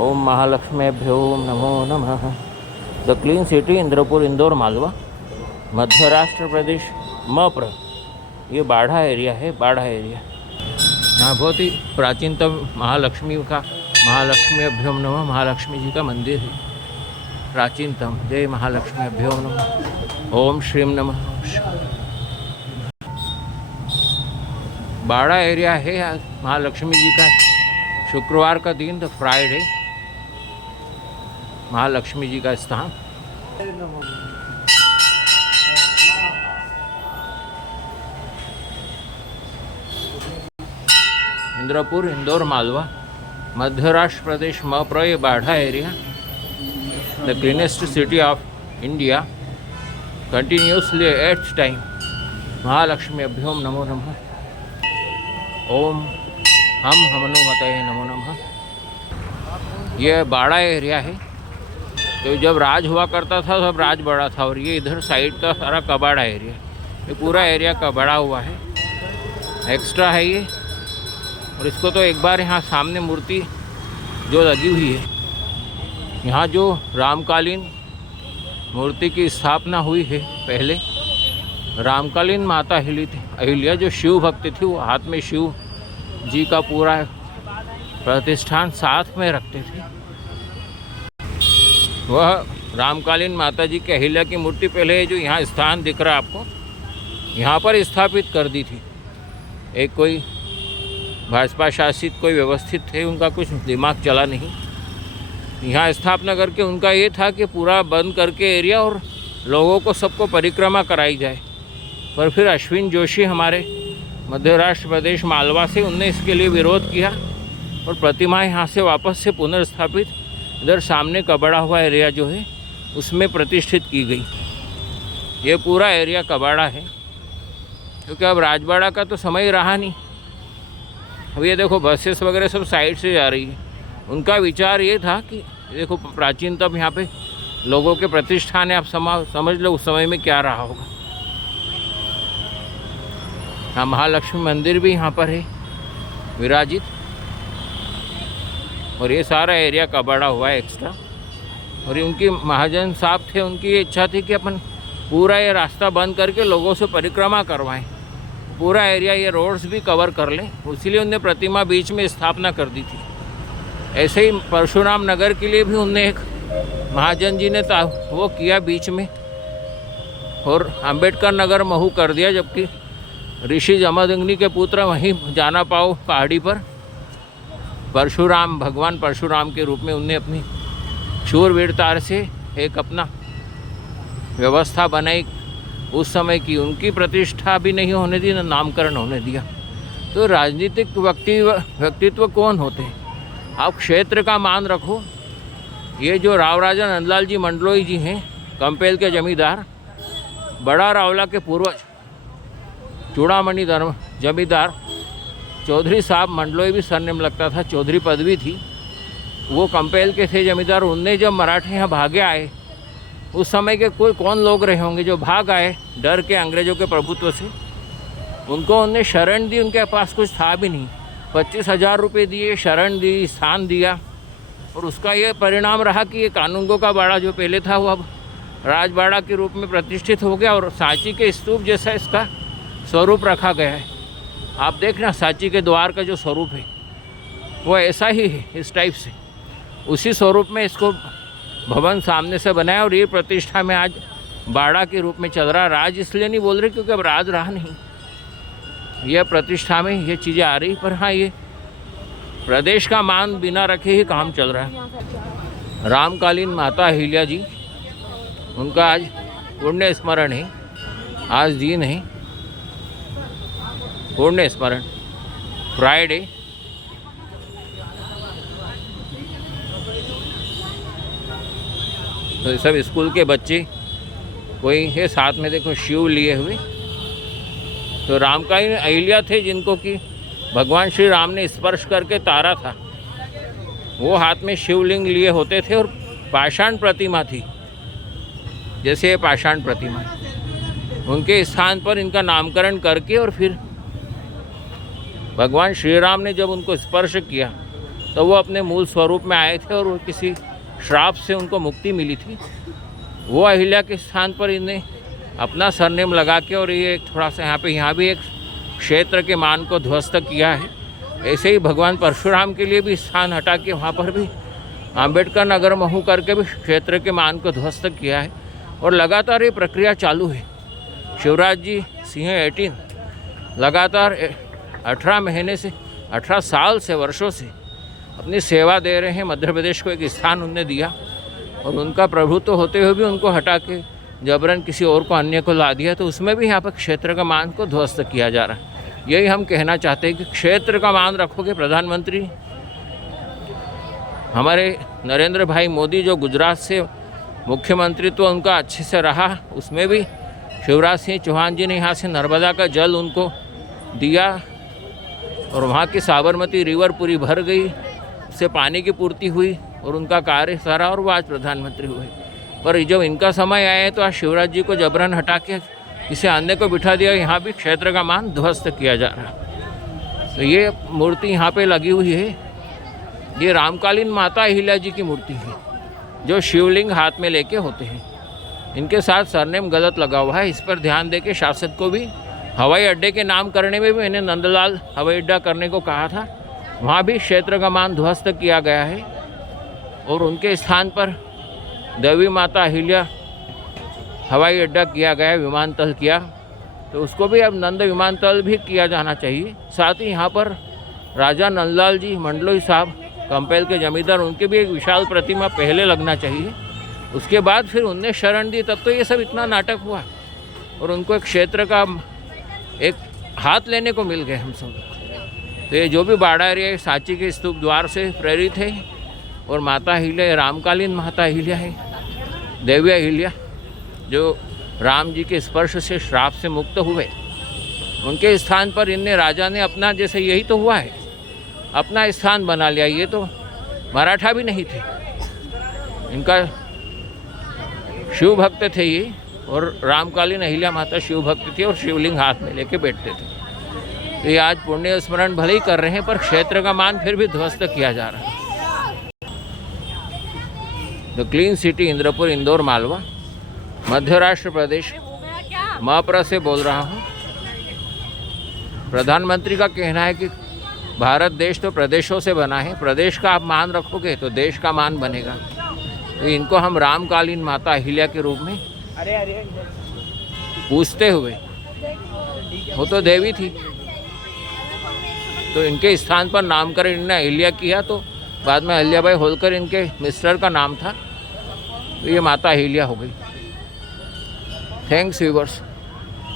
ओम महालक्ष्मीभ्यो नमो नमः। The clean city Indrapur Indore Malwa Madhya Pradesh मप्र। ये बाढ़ा एरिया है। बाढ़ा एरिया यहाँ बहुत ही प्राचीनतम महालक्ष्मीभ्यो नमः महालक्ष्मी जी का मंदिर है। प्राचीनतम। जय महालक्ष्मीभ्यो नमः। ओम श्रीम नमः। बाड़ा एरिया है महालक्ष्मी जी का। शुक्रवार का दिन तो फ्राइडे महालक्ष्मी जी का स्थान। इंद्रपुर इंदौर मालवा मध्य प्रदेश मप्र। ये बाढ़ा area the cleanest city of India continuously 8th time महालक्ष्मीभ्यो नमो नमः। ओम हम हनुमते नमो नमः। यह बाड़ा एरिया है। तो जब राज हुआ करता था तब राज बड़ा था और ये इधर साइड का सारा कबाड़ा एरिया। ये पूरा एरिया कबाड़ा हुआ है। एक्स्ट्रा है ये। और इसको तो एक बार यहाँ सामने मूर्ति जो लगी हुई है, यहाँ जो रामकालीन मूर्ति की स्थापना हुई है पहले, रामकालीन माता अहिल्या जो शिव भक्ति थी, वो हाथ में शिव जी का पूरा प्रतिष्ठान साथ में रखते थे। वह रामकालीन माता जी की अहिल्या की मूर्ति पहले जो यहाँ स्थान दिख रहा है आपको, यहाँ पर स्थापित कर दी थी। एक कोई भाजपा शासित कोई व्यवस्थित थे, उनका कुछ दिमाग चला नहीं। यहाँ स्थापना करके उनका ये था कि पूरा बंद करके एरिया और लोगों को सबको परिक्रमा कराई जाए। पर फिर अश्विन जोशी हमारे मध्य प्रदेश मालवा से, उनने इसके लिए विरोध किया और प्रतिमा यहाँ से वापस से पुनर्स्थापित इधर सामने कबाड़ा हुआ एरिया जो है उसमें प्रतिष्ठित की गई। ये पूरा एरिया कबाड़ा है क्योंकि अब राजबाड़ा का तो समय रहा नहीं। अब ये देखो बसेस वगैरह सब साइड से जा रही है। उनका विचार ये था कि देखो प्राचीनतम यहाँ पे लोगों के प्रतिष्ठान है, आप समझ लो उस समय में क्या रहा होगा। हाँ, महालक्ष्मी मंदिर भी यहाँ पर है विराजित। और ये सारा एरिया कबाड़ा हुआ है एक्स्ट्रा। और उनकी महाजन साहब थे, उनकी ये इच्छा थी कि अपन पूरा ये रास्ता बंद करके लोगों से परिक्रमा करवाएं, पूरा एरिया ये रोड्स भी कवर कर लें। इसीलिए उनने प्रतिमा बीच में स्थापना कर दी थी। ऐसे ही परशुराम नगर के लिए भी उनने एक महाजन जी ने वो किया बीच में, और अंबेडकर नगर महू कर दिया। जबकि ऋषि जमदग्नि के पुत्र वहीं जाना पाओ पहाड़ी पर परशुराम, भगवान परशुराम के रूप में उनने अपनी शूरवीरता से एक अपना व्यवस्था बनाई उस समय की। उनकी प्रतिष्ठा भी नहीं होने दी, न नामकरण होने दिया। तो राजनीतिक व्यक्तित्व कौन होते हैं? आप क्षेत्र का मान रखो। ये जो राव राजा नंदलाल जी मंडलोई जी हैं, कंपेल के जमींदार, बड़ा रावला के पूर्वज चूड़ामणि धर्म जमींदार चौधरी साहब मंडलोई भी सरनेम लगता था, चौधरी पदवी थी, वो कंपेल के थे जमींदार। उनने जब मराठे यहाँ भागे आए, उस समय के कौन लोग रहे होंगे जो भाग आए डर के अंग्रेज़ों के प्रभुत्व से, उनको उनने शरण दी। उनके पास कुछ था भी नहीं, 25,000 रुपये दिए, शरण दी, स्थान दिया। और उसका ये परिणाम रहा कि ये कानूंगों का बाड़ा जो पहले था वो अब राजबाड़ा के रूप में प्रतिष्ठित हो गया। और सांची के स्तूप जैसा इसका स्वरूप रखा गया है। आप देखना सांची के द्वार का जो स्वरूप है वो ऐसा ही है, इस टाइप से उसी स्वरूप में इसको भवन सामने से बनाया। और ये प्रतिष्ठा में आज बाड़ा के रूप में चल रहा। राज इसलिए नहीं बोल रहे क्योंकि अब राज रहा नहीं, यह प्रतिष्ठा में ये चीज़ें आ रही। पर हाँ, ये प्रदेश का मान बिना रखे ही काम चल रहा है। रामकालीन माता अहिल्या जी, उनका आज पुण्य स्मरण है। आज दिन है पुण्य स्मरण, फ्राइडे। तो सब स्कूल के बच्चे कोई है साथ में, देखो शिव लिए हुए। तो रामकालीन अहिल्या थे जिनको कि भगवान श्री राम ने स्पर्श करके तारा था। वो हाथ में शिवलिंग लिए होते थे और पाषाण प्रतिमा थी, जैसे ये पाषाण प्रतिमा। उनके स्थान पर इनका नामकरण करके और फिर भगवान श्री राम ने जब उनको स्पर्श किया तो वो अपने मूल स्वरूप में आए थे और वो किसी श्राप से उनको मुक्ति मिली थी। वो अहिल्या के स्थान पर इन्हें अपना सरनेम लगा के और ये थोड़ा सा यहाँ भी एक क्षेत्र के मान को ध्वस्त किया है। ऐसे ही भगवान परशुराम के लिए भी स्थान हटा के वहाँ पर भी अंबेडकर नगर महू करके भी क्षेत्र के मान को ध्वस्त किया है और लगातार ये प्रक्रिया चालू है। शिवराज जी सिंह 18 लगातार 18 महीने से 18 साल से वर्षों से अपनी सेवा दे रहे हैं। मध्य प्रदेश को एक स्थान उनने दिया और उनका प्रभुत्व होते हुए भी उनको हटा के जबरन किसी और को अन्य को ला दिया, तो उसमें भी यहाँ पर क्षेत्र का मान को ध्वस्त किया जा रहा है। यही हम कहना चाहते हैं कि क्षेत्र का मान रखोगे। प्रधानमंत्री हमारे नरेंद्र भाई मोदी जो गुजरात से मुख्यमंत्री तो उनका अच्छे से रहा, उसमें भी शिवराज सिंह चौहान जी ने यहाँ से नर्मदा का जल उनको दिया और वहाँ की साबरमती रिवर पूरी भर गई, उससे पानी की पूर्ति हुई और उनका कार्य सारा और वो आज प्रधानमंत्री हुए। पर जब इनका समय आया तो आज शिवराज जी को जबरन हटा के किसी अन्य को बिठा दिया। यहाँ भी क्षेत्र का मान ध्वस्त किया जा रहा है। तो ये मूर्ति यहाँ पे लगी हुई है, ये रामकालीन माता अहिल्या जी की मूर्ति है जो शिवलिंग हाथ में लेके होते हैं। इनके साथ सरनेम गलत लगा हुआ है, इस पर ध्यान दे के शासक को भी हवाई अड्डे के नाम करने में भी मैंने नंदलाल हवाई अड्डा करने को कहा था, वहाँ भी क्षेत्र का मान ध्वस्त किया गया है और उनके स्थान पर देवी माता अहिल्या हवाई अड्डा किया गया, विमानतल किया, तो उसको भी अब नंद विमानतल भी किया जाना चाहिए। साथ ही यहाँ पर राजा नंदलाल जी मंडलोई साहब कंपेल के जमींदार, उनके भी एक विशाल प्रतिमा पहले लगना चाहिए। उसके बाद फिर उनने शरण दी, तब तो ये सब इतना नाटक हुआ और उनको एक क्षेत्र का एक हाथ लेने को मिल गए हम सब। तो ये जो भी बाड़ा एरिया सांची के स्तूप द्वार से प्रेरित है और माता अहिल्या रामकालीन माता अहिल्या है, देवी अहिल्या जो राम जी के स्पर्श से श्राप से मुक्त हुए, उनके स्थान पर इनने राजा ने अपना, जैसे यही तो हुआ है, अपना स्थान बना लिया। ये तो मराठा भी नहीं थे, इनका शिव भक्त थे ये, और रामकालीन अहिल्या माता शिव भक्त थी और शिवलिंग हाथ में लेके बैठते थे। तो ये आज पुण्य स्मरण भले ही कर रहे हैं पर क्षेत्र का मान फिर भी ध्वस्त किया जा रहा है। The clean city Indrapur, Indore, Malwa, Madhya राष्ट्र प्रदेश मप्र से बोल रहा हूँ। प्रधानमंत्री का कहना है कि भारत देश तो प्रदेशों से बना है, प्रदेश का आप मान रखोगे तो देश का मान बनेगा। तो इनको हम रामकालीन माता अहिल्या के रूप में पूछते हुए, वो तो देवी थी तो इनके स्थान पर नामकरण इन्होंने अहिल्या किया, तो बाद में अहिल्याबाई होलकर इनके मिस्टर का नाम था, तो ये माता अहिल्या हो गई। Thanks viewers.